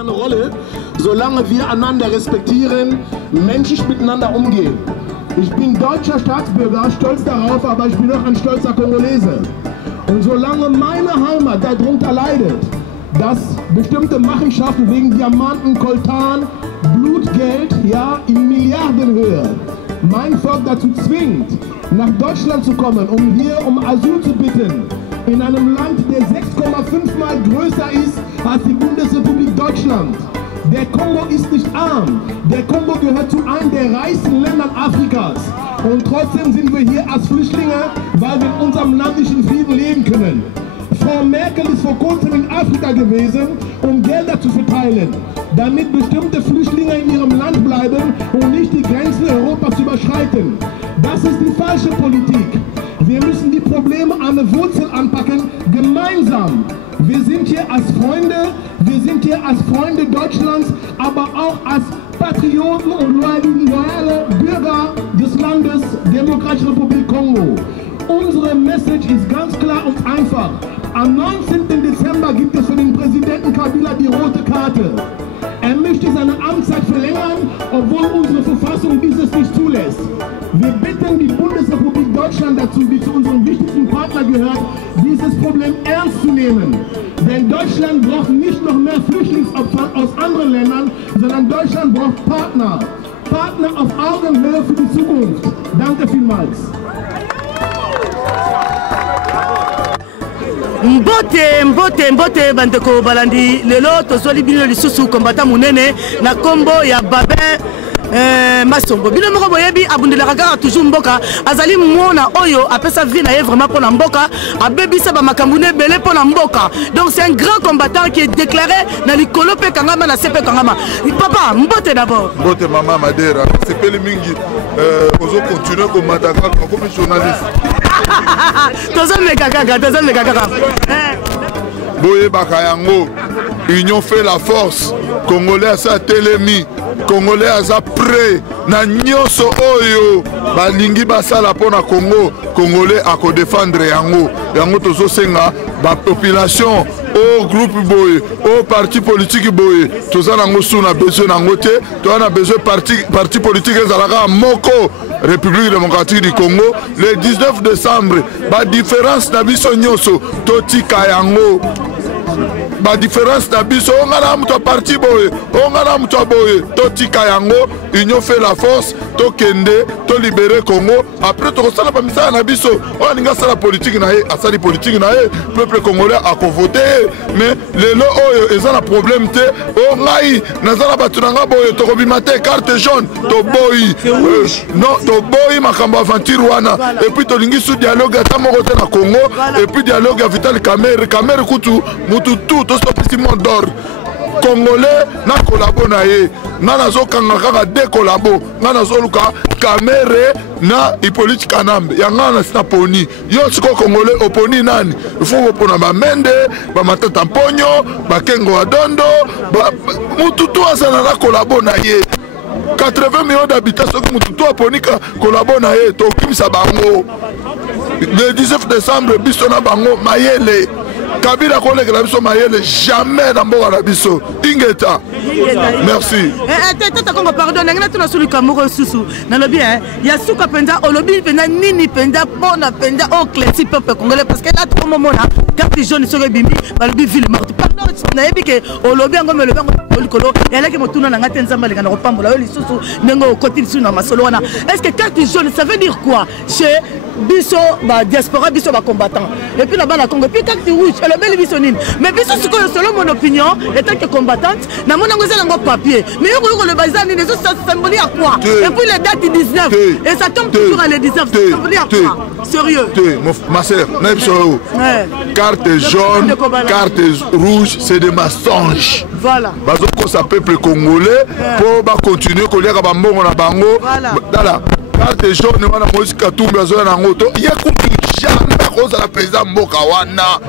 keine Rolle, solange wir einander respektieren, menschlich miteinander umgehen. Ich bin deutscher Staatsbürger, stolz darauf, aber ich bin auch ein stolzer Kongolese. Und solange meine Heimat darunter leidet, dass bestimmte Machenschaften wegen Diamanten, Koltan, Blutgeld, ja, in Milliardenhöhe mein Volk dazu zwingt, nach Deutschland zu kommen, um hier um Asyl zu bitten, in einem Land, der 6,5 Mal größer ist als die Bundesrepublik Deutschland. Der Kongo ist nicht arm. Der Kongo gehört zu einem der reichsten Ländern Afrikas. Und trotzdem sind wir hier als Flüchtlinge, weil wir in unserem Land nicht in Frieden leben können. Frau Merkel ist vor kurzem in Afrika gewesen, um Gelder zu verteilen, damit bestimmte Flüchtlinge in ihrem Land bleiben und nicht die Grenzen Europas überschreiten. Das ist die falsche Politik. Wir müssen die Probleme an der Wurzel anpacken, gemeinsam. Wir sind hier als Freunde Deutschlands, aber auch als Patrioten und loyale Bürger des Landes Demokratische Republik Kongo. Unsere Message ist ganz klar und einfach. Am 19. Dezember gibt es für den Präsidenten Kabila die rote Karte. Er möchte seine Amtszeit verlängern, obwohl unsere Verfassung dieses nicht zulässt. Wir bitten die Bundesrepublik Deutschland dazu, die zu unserem wichtigsten Partner gehört, dieses Problem ernst zu nehmen. Denn Deutschland braucht nicht noch mehr Flüchtlingsopfer aus anderen Ländern, sondern Deutschland braucht Partner. Partner auf Augenhöhe für die Zukunft. Danke vielmals. Mbote bandeko balandi lelo tozoli bino lisusu kombata munene na kombo ya Babin Masombo. Bino moko boyebi abundelaka kaka toujours mboka azali mona oyo apesa vie na ye vraiment pour la mboka abebisa ba makambo nebele pour la mboka. Donc c'est un grand combattant qui est déclaré na likolo pe kangama na sepe kangama. Papa mbote d'abord. Mbote mama Madera. C'est pele mingi ozo continuer comme mataka comme journaliste. Boye Bakayango, Union fait la force. Congolais à sa télémie, Congolais à sa prêt. Na nyoso oyo, balingi basala pona Congo, Congolais à ko défendre yango. Yango tozo senga, ba population, au groupe boye, au parti politique boye. Toza nango suna besoin nango te, to ana besoin parti politique ezalaka moko. République démocratique du Congo, le 19 décembre, la différence d'Abisso Nyoso, Toti Kayango. La différence d'Abisso, on a un parti boye, on a un boye, Toti Kayango, Union fait la force, Tokende, to libérer Congo. Après, tu reçois la pamisa d'Abisso, on a la politique, la politique, le peuple congolais a voté. Mais les lots, ils ont un problème, on a eu, nous avons battu dans la boye, tu as carte jaune, tu boy. Non, to boy makambo aventure wana et puis to lingi sous dialogue ata moko te na Congo et puis dialogue avec Vital Kamerhe kutu mutu tout to stopisi monde d'or congolais na collabo na ye na nazo kanga kaka de collabo na nazo luka Kamerhe na Hippolyte Kanambe yanga na sina poni yo siko congolais oponi nani il faut opona ba mende ba matata mponyo ba kengo adondo mutu tout asana na collabo na ye 80 millions d'habitants, ce que tout a ponika collabore na ye to kimisa bango. Le 19 décembre bisona bango mayele. Kabila collègue la biso mayele jamais dans mboka na biso. Ingeta. Merci. Tata Kongo pardon, ngana tuna sulu kamuro susu. Na lobi ya suka penda olobi penda nini penda pona penda au classique peuple congolais parce que là tout moment là carte jaune sur bimbi balobi ville morte. Pardon, na yebi ke olobi ngo me lobi ngo likolo. Ya laki motuna na ngate nzamba le kana kopambola yo lisusu nengo koti lisusu na masolo wana. Est-ce que carte jaune ça veut dire quoi chez biso ba diaspora biso ba combattant et puis là-bas la Congo puis carte rouge le bel biso nini mais biso selon mon opinion étant que combattante na mona ngoza lango papier mais yo le bazani les autres ça symbole à quoi et puis les dates du 19 et ça tombe toujours à le 19 ça symbole à quoi sérieux ma sœur carte jaune carte rouge c'est des mensonges voilà bazoko ça peuple congolais pour ba continuer ko liaka ba mbongo na bango dala carte jaune wana Moïse Katumbi azoya na ngoto yekutu jamais koza la président mboka wana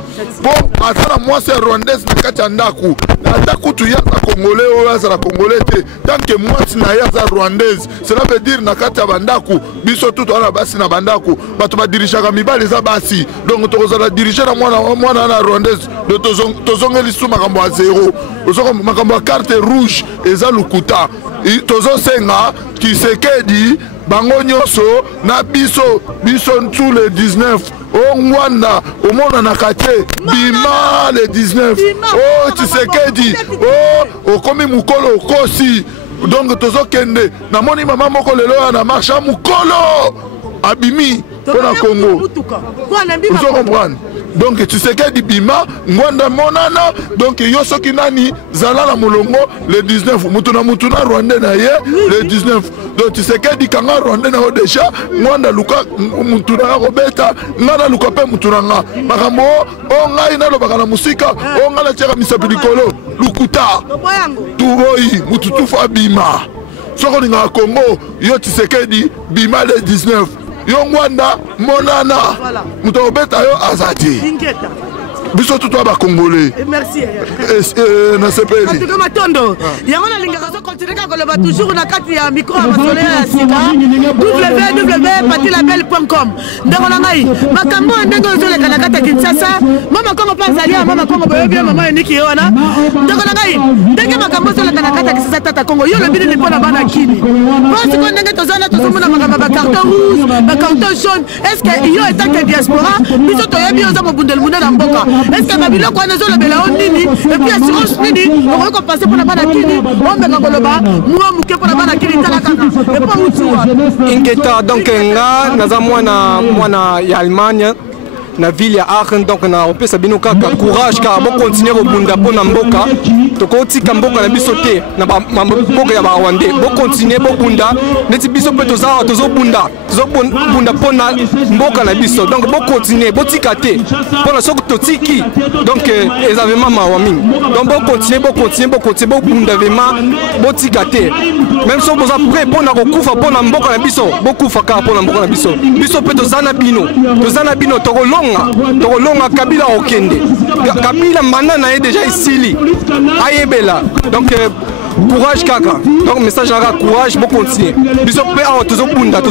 bon atala moi c'est rwandaise na kati ya ndaku ata kutu ya za congolais oyo azala congolais te tant que mwasi na ye aza rwandaise cela veut dire na kati ya bandako biso tutu wana basi na bandako bato badirigaka mibali eza basi donc tokozala dirige na mwana na rwandaise tozongeli su makambo ya zero makambo ya carte rouge eza lukuta tozosenga Tshisekedi bango nyonso na biso ntu le 19 o Ngwanda omona na kate bima le 19 o Tshisekedi o okomi mukolo okosi donc tozokende namoni mama moko lelo na marche mukolo abimi pona Congo vous comprendre donc Tshisekedi bima Ngwanda monana donc yo soki nani zala na molongo le 19 mutu na Rwanda na ye le 19 donc Tshisekedi kanga Rwanda na o déjà Ngwanda luka mutu na robeta ngana luka pe mutu na nga makambo o ngai na lobaka na musika o ngala tshaka misapilikolo lukuta tuboyi mutu tufa bima soko ninga Congo yo Tshisekedi bima le 19 yo Ngwanda monana muto obeta yo azati biso tutu aba congolais merci na sepeli en tout cas matondo yango na lingaka so continuer ka koloba toujours na kati ya micro ya masole ya sika www.patilabel.com ndeko na ngai makambo ndenge ozoleka na kati ya Kinshasa mama Kongo panzali mama Kongo boyebi mama eniki yo wana ndeko na ngai ndenge makambo ozoleka na kati ya Kinshasa tata Kongo yo lobi ni pona bana kini parce que ndenge tozana tozomona makambo ba carton rouge ba carton jaune est-ce que yo etat que diaspora biso toyebi oza mobundel muna na mboka est-ce que babilo kwa nezo lebela onini et puis assurance nini on va passer pour la bana kini on meka koloba moi muke pour la bana kini tala kaka et pas utuwa inquiétant donc nga naza mwana ya Allemagne na ville ya Aachen donc na opesa bino kaka courage car bon continuer au bunda pona mboka to ko tika mboka na biso te na mboka ya ba Rwandais bon continuer bon bunda neti biso pe tozo bunda pona mboka na biso donc bon continuer bon tika te pona soko to tiki donc ezavement mawami donc bon continuer bon bunda vraiment bon tika te même so boza prêt pona ko kufa pona mboka na biso bon kufa ka pona mboka na biso pe tozana bino to Tolonga Kabila okende Kabila mana na déjà ici ayebela donc courage kaka donc message à courage pour continuer biso pe a tozobunda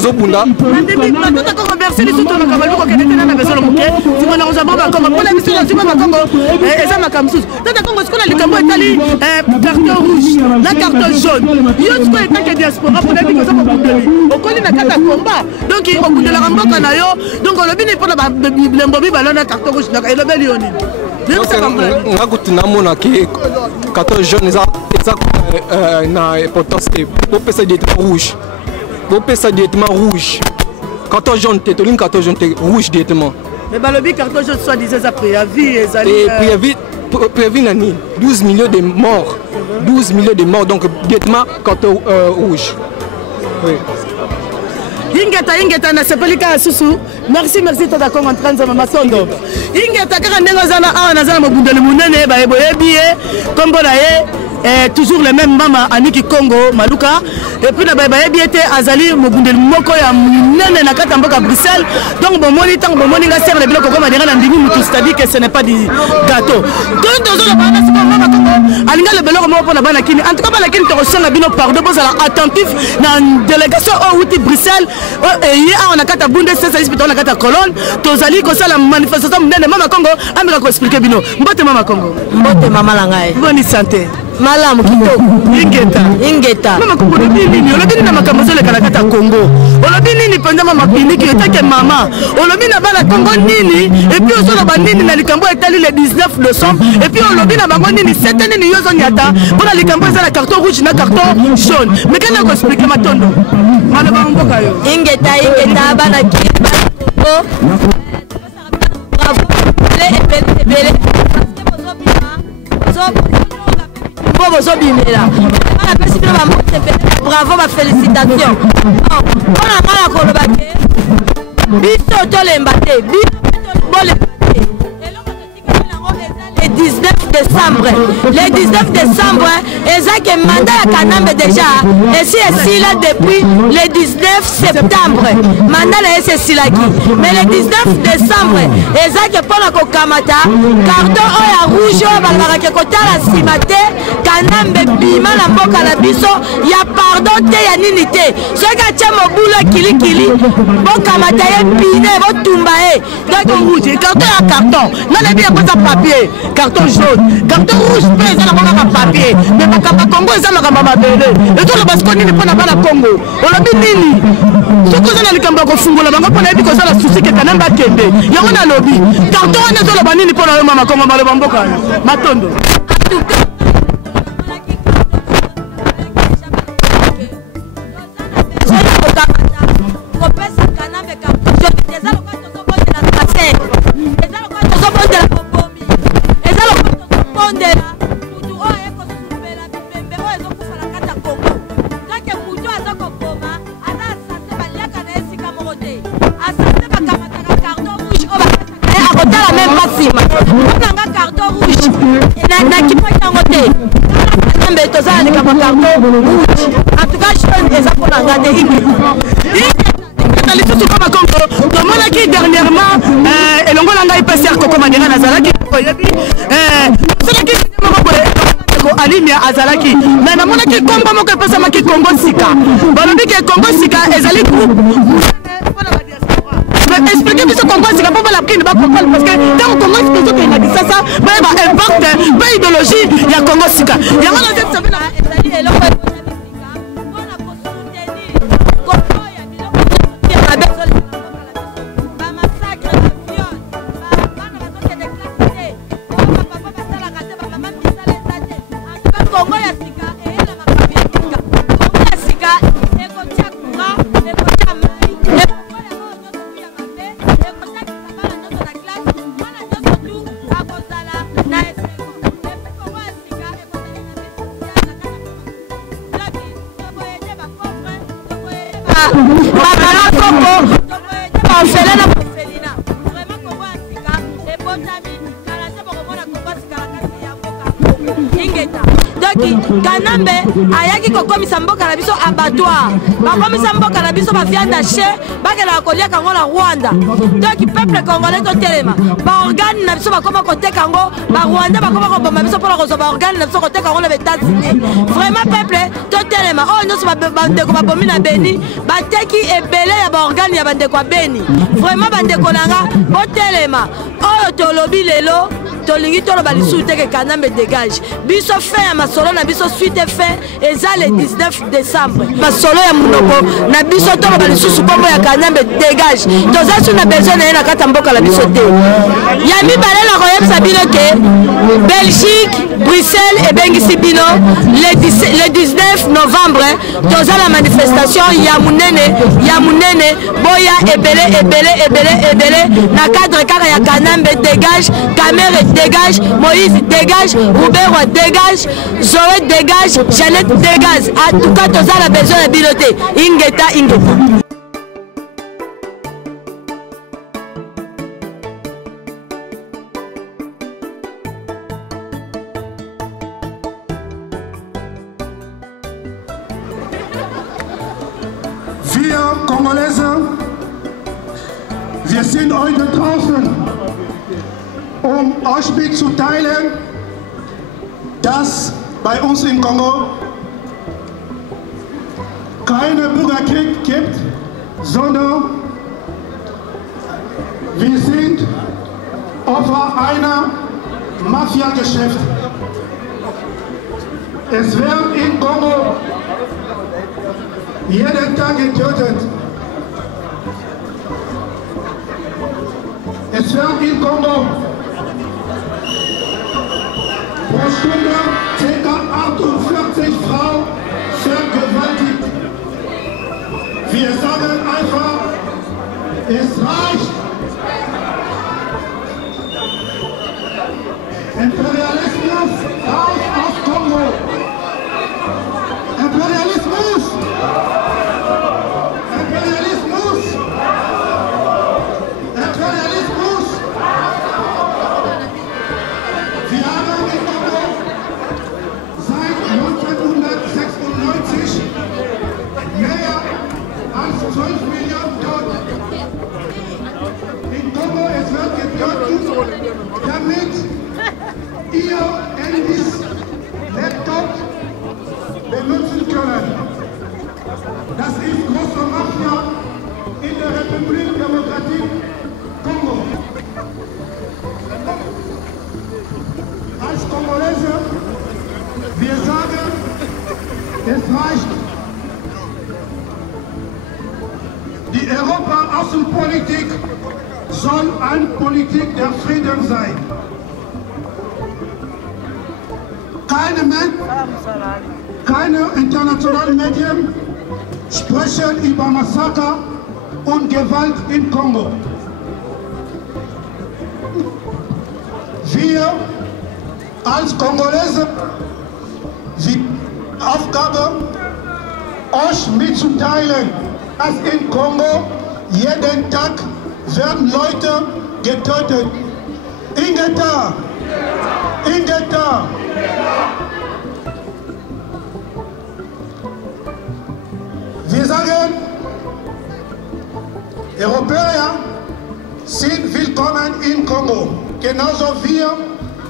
merci les autres makamalo ko kete na besoin le moké tu mona ozamba ba Kongo pour la mission tu mama Kongo eza makamsus tata Kongo skola likambo etali carton rouge na carton jaune yo tu ko etat que diaspora pour la mission ça mobundeli okoli na kata combat donc okundela mboka na yo donc olobi ni pona ba lembobi balona carton rouge na elobeli yoni ngakutina mona ki carton jaune eza na importance pour passer directement rouge carton jaune te toline carton jaune te rouge directement mais balobi carton jaune soit disait ça préavis préavis nani 12 millions de morts donc directement carton rouge oui ingeta na sepelika susu merci tata Kongo tranza mama sondo ingeta kaka ndengo zana awa nazana mobundeli munene ba eboyebiye kombo na ye toujours le même mama Aniki Congo Maluka et puis na ba yebiete azali mobundeli moko ya munene na kata mboka Bruxelles donc bon moni nga serre le biloko comme dire na ndimi mutu c'est-à-dire que ce n'est pas du gâteau quand tozo la bana c'est mama Congo alinga le biloko moko na bana kini en tout cas bana kini to ressenga bino pardon pour ça attentif na délégation au wuti Bruxelles et hier on a kata bunde c'est ça hospital na kata colonne tozali ko sala manifestation munene mama Congo ameka ko expliquer bino mbote mama Congo mbote mama la ngai bonne santé malamu kitoko ingeta mama Congo nini olobi na makambo zole kala kata Congo olobi nini pendant mama clinique etake mama olobi na bana Congo nini et puis ozo ba nini na likambo etali le 19 décembre et puis olobi na bango nini cette nini yozo nyata pona likambo za la carton rouge na carton jaune mais kana ko expliquer matondo mala ba mboka yo ingeta bana kiba bravo bele bravo ma félicitation on a mal à Kolobake biso tolemba te le 19 décembre. Le 19 décembre, Ezak et mandat à Kanambe déjà. Et si elle là depuis le 19 septembre. Mandat est ici là. Mais le 19 décembre, Ezak est pour la Kokamata. Carton oya rouge, balbarake kotala simate. Kanambe bima la mboka la biso. Ya pardon te ya ninite. Ce que tu as mon boulot kili. Bon kamata ye pine, bon tumba ye. Carton rouge, carton à carton. Non, les bien pas papier. Carton jaune, carton rouge, mais ça n'a pas papier. Mais ma capa Congo, ça n'a pas belé. Et tout le basconi n'est pas la Congo. On l'a mis nini. Ce que vous avez le Cambako Fungo, la banque pour la vie que ça la souci que Kanamba Kende. Il y a un lobby. Carton on est sur le banini pour la maman comme le Bamboka. Matondo. En tout cas, je ça pour la regarder. Dernièrement, et l'on a eu passé à Kokomandira Nazalaki. Alimia Azalaki. Mais na mona ki komba moko pesa maki Congo Sika. Balobi ke Congo Sika ezali groupe. Mais expliquez-moi ce Congo Sika pour la prendre pas comprendre parce que dans Congo Sika qui a dit ça, bah importe pas idéologie, il y a Congo Sika. Il y a mana cette semaine ezali eloko Kanambe ayaki kokomisa mboka na biso abattoir bakomisa mboka na biso baviande haché bakela kolia kango na Rwanda. Donc peuple congolais to telema ba organe na biso bakoma koteka kango ba Rwanda bakoma koboma biso pour kozo ba organe na biso koteka kango na États-Unis. Vraiment peuple to telema oh nyonso bandeko babomi na Beni bateki ebele ya ba organe ya bandeko ya Beni. Vraiment bandeko nanga bo telema oh tolobi lelo tolingi tolo balisu te ke Kanambe dégage biso fait ya masolo na biso suite fait eza le 19 décembre masolo ya munoko na biso tolo balisusu kombo ya Kanambe dégage toza su na besoin na yena kata mboka la biso te ya mibale na koyebisa bino ke Belgique Bruxelles et bengisi bino le 19 novembre toza la manifestation ya munene boya ebele na cadre kaka ya Kanambe dégage Kamere dégage, Moïse dégage, Roubert dégage, Zoé dégage, Jeannette dégage. En tout cas, tous a besoin de piloter. Ingeta. Wir Kongolese, wir sind heute draußen, euch mitzuteilen, dass bei uns im Kongo keinen Bürgerkrieg gibt, sondern wir sind Opfer einer Mafia-Geschäft. Es wird im Kongo jeden Tag getötet. Es wird im Kongo pro Stunde ca. 48 Frauen vergewaltigt. Wir sagen einfach, es reicht. Imperialismus raus aus Kongo. Imperialismus! Imperialismus! Imperialismus! Wir haben durch mehr als 12 Millionen Tote. In Kongo es wird getötet, damit ihr Handys, Laptop benutzen können. Das ist große Mafia in der Republik Demokratik Kongo. Als Kongolese, wir sagen, es reicht. Die Europa-Außenpolitik soll eine Politik der Frieden sein. Keine internationalen Medien sprechen über Massaker und Gewalt in Kongo. Wir als Kongolese die Aufgabe, euch mitzuteilen, dass in Kongo jeden Tag werden Leute getötet. Ingeta! Ingeta! Wir sagen, Europäer sind willkommen in Kongo, genauso wir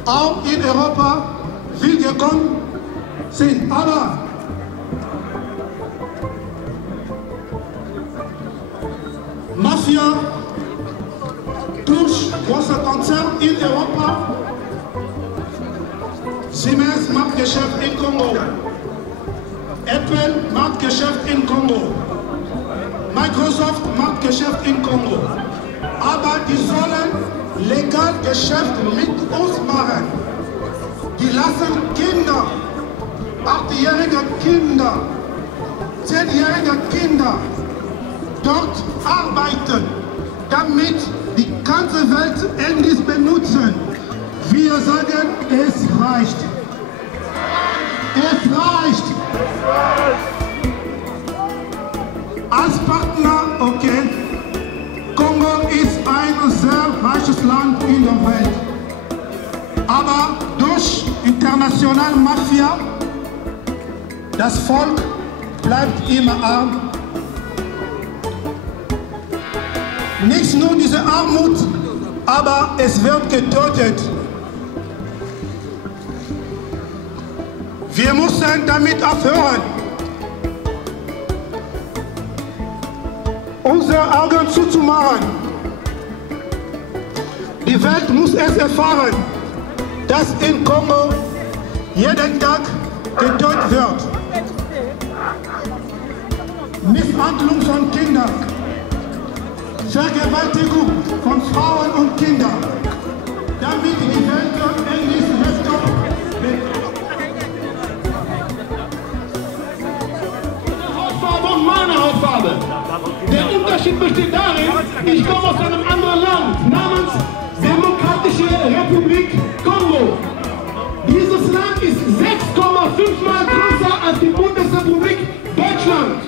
auch in Europa willkommen sind. Aber Mafia durch große Konzerne in Europa, Siemens macht Geschäft in Kongo, Apple macht Geschäft in Kongo, Microsoft macht Geschäft in Kongo. Aber die sollen legal Geschäft mit uns machen. Die lassen Kinder, 8-jährige Kinder, 10-jährige Kinder dort arbeiten, damit die ganze Welt Handys benutzen. Wir sagen, es reicht. Es reicht. Als Partner, okay, Kongo ist ein sehr reiches Land in der Welt. Aber durch internationale Mafia, das Volk bleibt immer arm. Nicht nur diese Armut, aber es wird getötet. Wir müssen damit aufhören. Unsere Augen zuzumachen. Die Welt muss es erfahren, dass in Kongo jeden Tag getötet wird. Misshandlung von Kindern, Vergewaltigung von Frauen und Kindern, damit die Welt endlich Rechtsstaat wird. Hautfarbe und meine Hautfarbe. Der Unterschied besteht darin, ich komme aus einem anderen Land namens Demokratische Republik Kongo. Dieses Land ist 6,5 Mal größer als die Bundesrepublik Deutschland.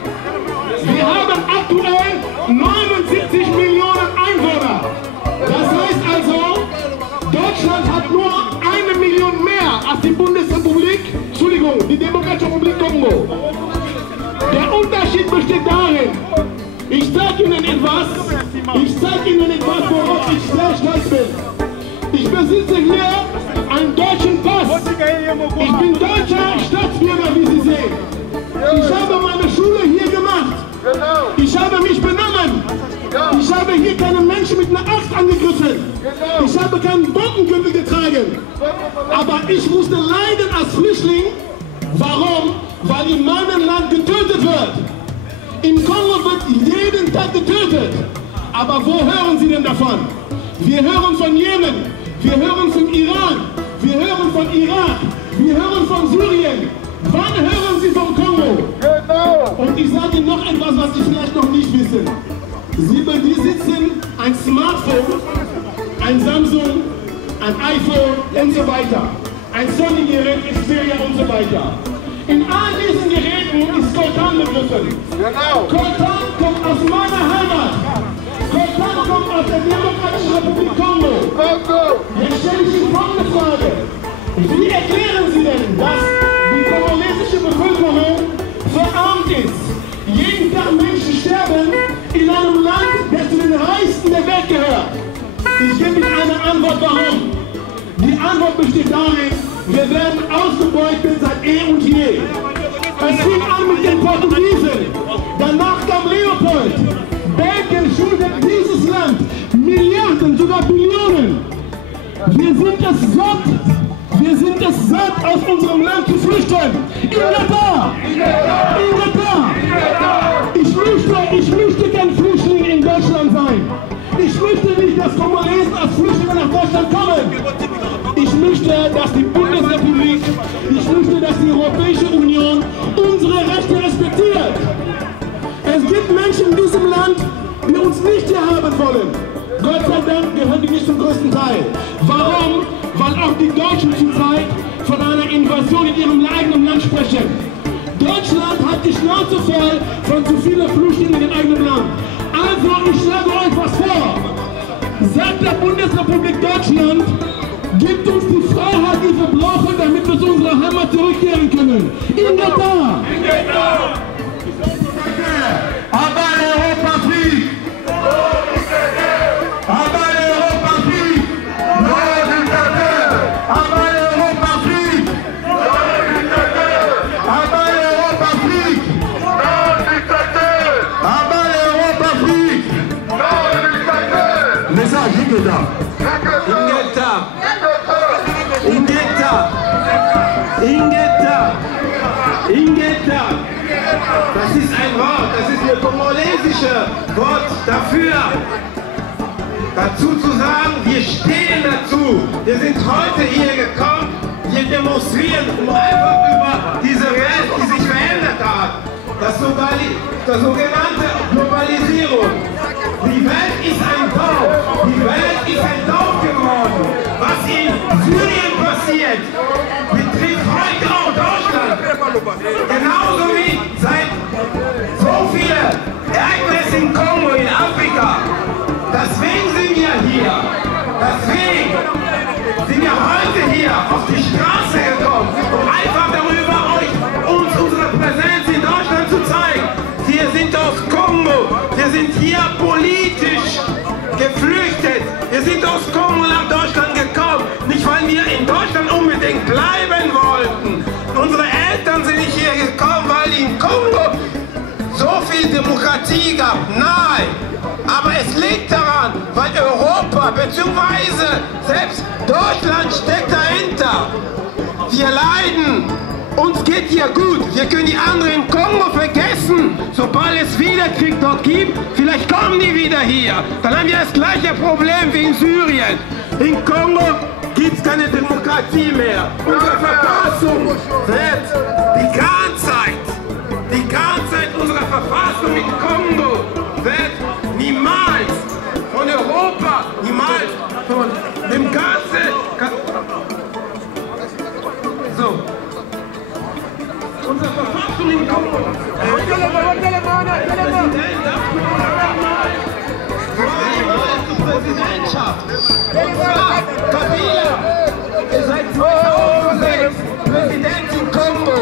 Wir haben aktuell 79 Millionen Einwohner. Das heißt also, Deutschland hat nur 1 Million mehr als die Bundesrepublik, Entschuldigung, die Demokratische Republik Kongo. Der Unterschied besteht darin, ich zeige Ihnen etwas, worauf ich sehr stolz bin. Ich besitze hier einen deutschen Pass. Ich bin deutscher Staatsbürger, wie Sie sehen. Ich habe meine Schule hier gemacht. Ich habe mich benommen. Ich habe hier keinen Menschen mit einer Axt angegriffen. Ich habe keinen Bombengürtel getragen. Aber ich musste leiden als Flüchtling. Warum? Weil in meinem Land getötet wird. In Kongo wird jeden Tag getötet. Aber wo hören Sie denn davon? Wir hören von Jemen, wir hören von Iran, wir hören von Irak, wir hören von Syrien. Wann hören Sie vom Kongo? Genau. Und ich sage Ihnen noch etwas, was Sie vielleicht noch nicht wissen. Sie besitzen ein Smartphone, ein Samsung, ein iPhone und so weiter. Ein Sony-Gerät, Xperia und so weiter. In all diesen Geräten ist Coltan begriffen. Genau. Coltan kommt aus meiner Heimat. Coltan kommt aus der Demokratischen Republik Kongo. Jetzt stelle ich Ihnen folgende Frage. Wie erklären Sie denn, dass die kongolesische Bevölkerung für ist. Jeden Tag Menschen sterben in einem Land, das zu den reichsten der Welt gehört. Ich gebe Ihnen eine Antwort, warum. Die Antwort besteht darin, wir werden ausgebeutet seit eh und je. Es fing an mit den Portugiesen, danach kam Leopold. Belgien schuldet dieses Land Milliarden, sogar Billionen. Wir sind es satt, aus unserem Land zu flüchten. Inglaterra! Ich möchte kein Flüchtling in Deutschland sein. Ich möchte nicht, dass Kongolesen als Flüchtlinge nach Deutschland kommen. Ich möchte, dass die Bundesrepublik, ich möchte, dass die Europäische Union unsere Rechte respektiert. Es gibt Menschen in diesem Land, die uns nicht hier haben wollen. Gott sei Dank gehören die nicht zum größten Teil. Warum? Weil auch die Deutschen zurzeit von einer Invasion in ihrem eigenen Land sprechen. Deutschland hat die Schnauze voll von zu vielen Flüchtlingen im eigenen Land. Also, ich schlage euch was vor. Sagt der Bundesrepublik Deutschland, gibt uns die Freiheit, die wir brauchen, damit wir zu unserer Heimat zurückkehren können. Inglaterra! Aber Europa fliegt! Aber Europa fliegt! Aber Europa fliegt! Aber Europa fliegt! Aber Europa fliegt! Message, Ingeta. Das ist ein Wort, das ist ein kongolesisches Wort dafür. Dazu zu sagen, wir stehen dazu. Wir sind heute hier gekommen, wir demonstrieren einfach über diese Welt, die sich verändert hat. Das sogenannte Globalisierung. Die Welt ist ein Dorf. Die Welt ist ein Dorf geworden. Was in Syrien passiert, betrifft heute auch Deutschland. Genauso wie seit so viele Ereignisse in Kongo, in Afrika. Deswegen sind wir hier. Deswegen sind wir heute hier auf die Straße gekommen, um einfach darüber uns unsere Präsenz in Deutschland zu zeigen. Wir sind aus Kongo, wir sind hier politisch geflüchtet. Wir sind aus Kongo nach Deutschland gekommen, nicht weil wir in Deutschland unbedingt bleiben wollten. Unsere Eltern sind nicht hier gekommen, weil in Kongo so viel Demokratie gab. Nein, aber es liegt daran, weil Europa bzw. selbst Deutschland steckt dahinter. Wir leiden. Uns geht hier gut, wir können die anderen im Kongo vergessen. Sobald es wieder Krieg dort gibt, vielleicht kommen die wieder hier. Dann haben wir das gleiche Problem wie in Syrien. In Kongo gibt es keine Demokratie mehr. Unsere Verfassung wird die ganze Zeit unserer Verfassung in Kongo wird niemals von Europa, niemals von dem ganzen... So. Unsere Verfassung in Kongo. Präsidentschaft. Und zwar Kabila ist seit 2006 Präsident in Kongo.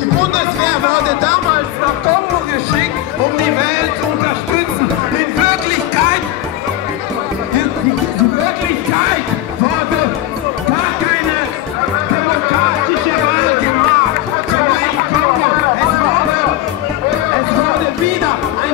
Die Bundeswehr wurde damals nach Kongo geschickt, um die Welt zu unterstützen. In Wirklichkeit, die Wirklichkeit wurde gar keine demokratische Wahl gemacht. Es wurde wieder ein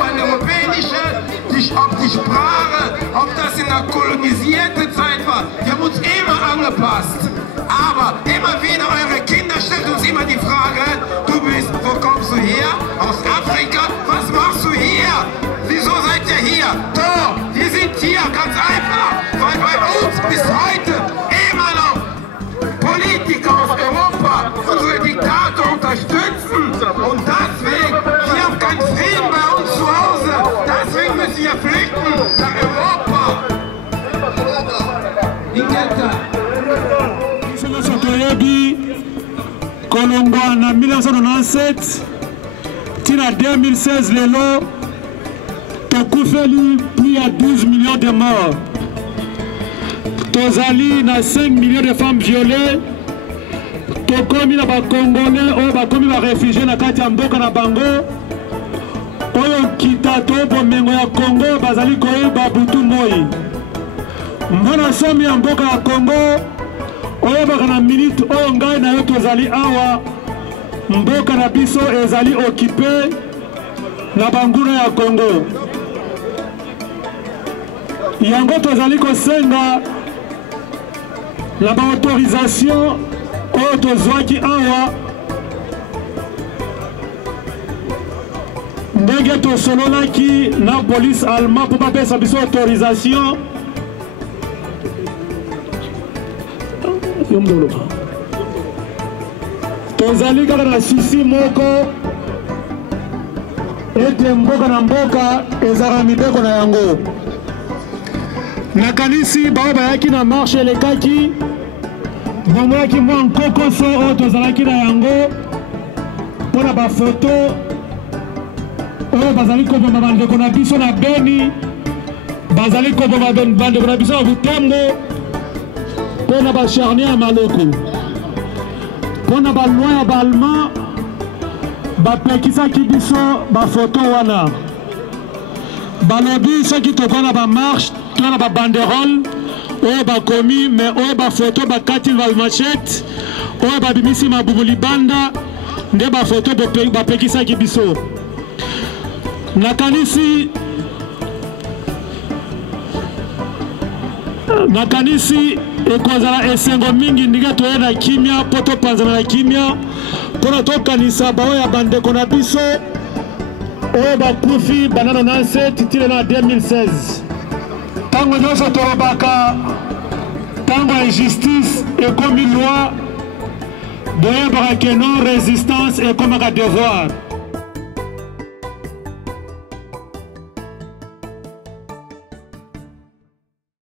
an europäische, auf die Sprache, ob das in der kolonisierten Zeit war. Wir haben uns immer angepasst. Aber immer wieder, eure Kinder stellt uns immer die Frage, wo kommst du her? Aus Afrika? Was machst du hier? Wieso seid ihr hier? Doch, wir sind hier, ganz einfach, weil bei uns bis heute immer noch Politiker aus Europa unsere Diktator unterstützen. Und deswegen, wir haben keinen Frieden bei uns zu Hause. Deswegen müssen wir flüchten nach Europa. Colombo en 1997, tina 2016 lelo, tokufeli plus à 12 millions de morts. Tozali na 5 millions de femmes violées. Tokomi na ba Congolais oyo bakomi ba réfugiés na kati ya mboka na bango. Oyo kita to bomengo ya Congo bazali koyeba butu moi. Mbona somi ya mboka ya Congo oyo baka na minute oyo ngai na yo tozali awa mboka na biso ezali occupé na banguna ya Congo. Yango tozali kosenga na ba autorisation oyo tozwaki awa ndenge tosololaki na police allemand mpo bapesa biso autorisation tozali kaka na susi moko ete mboka na mboka ezaka mibeko na yango. Nakanisi bao bayaki na marche elekaki bomoyaki mwa nkokoso oyo tozalaki na yango mpona bafoto oyo bazali koboma bandeko na biso na Beni, bazali koboma bandeko na biso na Butembo mpona bacharnier ya maloko, mpona baloi ya baalemand bapekisaki biso bafoto wana. Balobi soki tokoa na bamarshe to na babanderole oyo bakomi me oyo bafoto bakati bamachete oyo babimisi mabubu libanda nde bafoto bapekisaki biso. nakanisi ekozala esengo mingi ndenge toye na kimia mpo topanzana na kimia mpona tokanisa baoyo ya bandeko na biso oyo bakufi banda 97 titile na 2016. Ntango nyonso tolobaka ntango ya injustice ekomi loi boyebaka ke non résistance ekomaka devoir.